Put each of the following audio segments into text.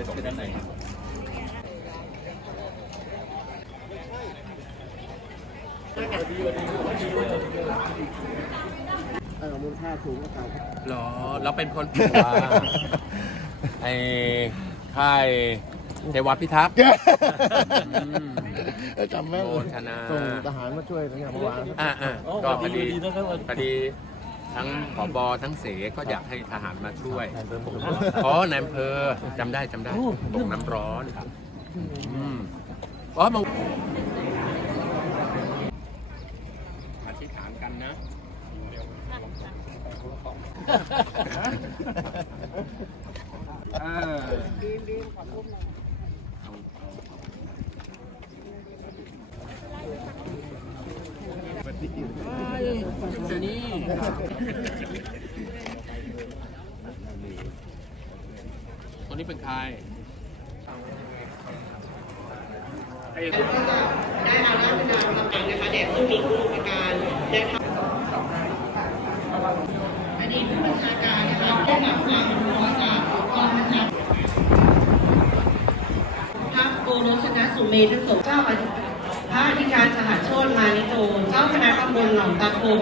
จะส่งด้านในเออมูลค่าสูงกว่าเก่าครับหรอ เราเป็นคนผัวไอ้ค่ายเทวพิทักษ์มเออจำแม่นโมเลยทนาส่งทหารมาช่วยทั้งอย่างเมื่อวานครับอ่าอ่าก็พอดีพอดี ทั้งผบทั้งเสก็อยากให้ทหารมาช่วยอ๋อนายอำเภอจำได้จำได้ตกน้ำร้อนอืมอ๋อมงอธิษฐานกันนะ จะนี่ตัวนี้เป็นใครไอ้ได้อาราธนาตำแหน่งนะคะแด่ผู้มีคุณอุปการได้ทำอดีตผู้บัญชาการนะคะได้นำความรู้จากกองบัญชาพระโอรสนะสุเมธโสเจ้าอธิพระอธิการสหโชตมานิโต เจ้าคณะตำบลหนองตะคง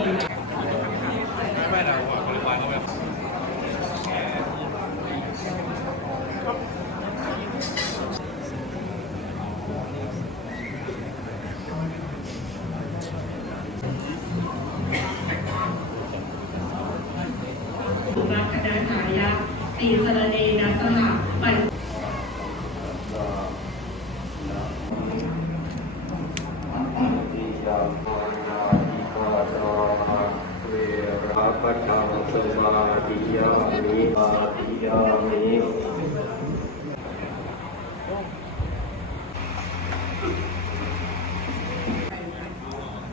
คณะทายาตีสรเนนสหบัณปัจจังสมาธิยามิมาธิยามิ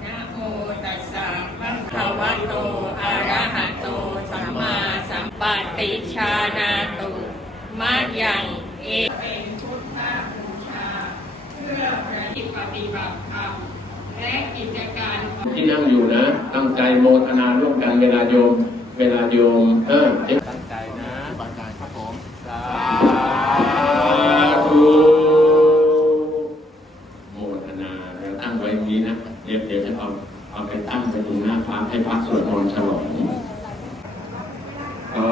นะโมตัสสะภะคะวะโต มปะติชานาตุมะยังเอเป็นพุทธบูชาเพื่อประดิปฏิบัติธรรมและกิจการที่นั่งอยู่นะ ตั้งใจโมทนาร่วมกันเวลาโยม เวลาโยมเออตั้งใจนะบานใจครับผมสาธุโมทนาแล้วตั้งไว้อย่างนี้นะเดี๋ยวเดี๋ยวจะเอาเอาไปตั้งไปตรงหน้าพระให้พระสวดมนต์ฉลองก็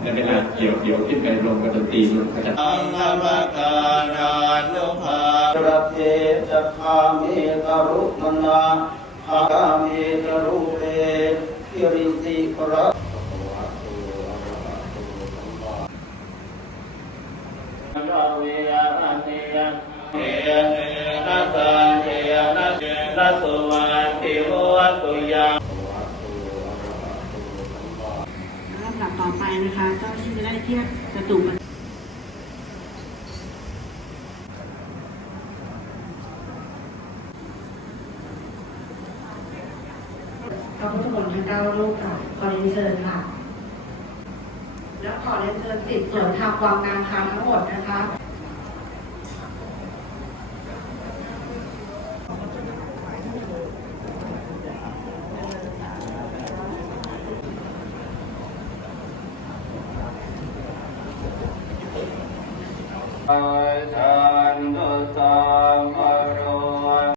ในเวลาเดี๋ยวเดี๋ยวขึ้นไปลงกับดนตรีก็จะอังนามการานุภาระเทศคามิกรุณนาภาคามิกรุเปคิริสิกระราเวียอันเนียเนนัสสันเนียนัสสุวัติโหตุยัง ลำดับต่อไป นะคะเจ้าที่จะได้เทียบจตุปัจพระพุทธมนต์ทั้งเก้ารูปค่ะขอเรียนเชิญค่ะ แล้วขอเรียนเชิญติดส่วนทางวังนางทั้งหมดนะคะ สันตุสัม